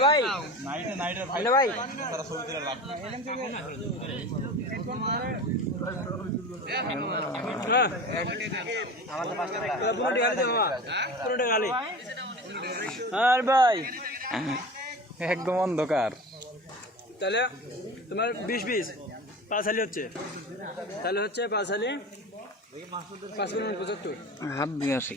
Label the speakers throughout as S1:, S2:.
S1: ভাই। ভাই। আর ভাই।
S2: একদম অন্ধকার।
S1: তাহলে তোমার বিশ বিশ। পাঁচ হালি হচ্ছে। তাহলে হচ্ছে পাঁচ হালি পাঁচ পঁচাত্তর।
S2: হাত দিয়ে আসি।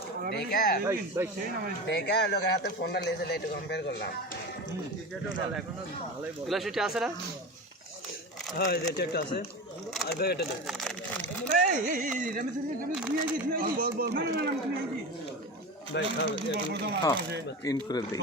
S1: দেখে?
S3: লোকের হাতে ফোনটা লেছে একটু কম্পেয়ার করলাম।
S1: গ্লাস আছে না? হ্যাঁ এটা একটা আছে। আর
S2: হ্যাঁ ইন করে দিই